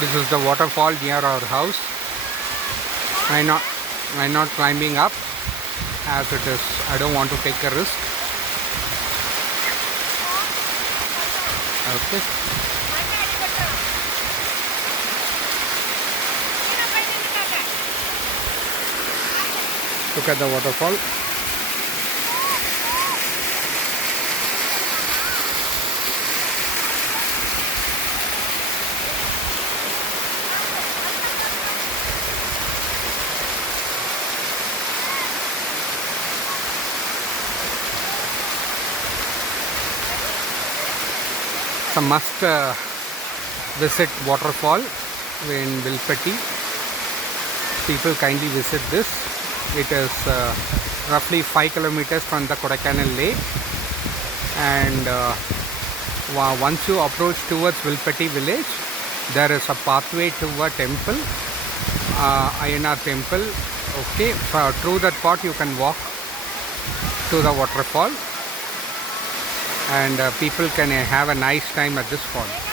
This is the waterfall near our house. I'm not climbing up as it is. I don't want to take a risk. Okay. Look at the waterfall. It's a must visit waterfall in Vilpatti. People kindly visit this. It is roughly 5 kilometers from the Kodaikanal lake, and once you approach towards Vilpatti village, there is a pathway to a temple, Ayyanar temple. Okay, through that path you can walk to the waterfall, and people can have a nice time at this fall.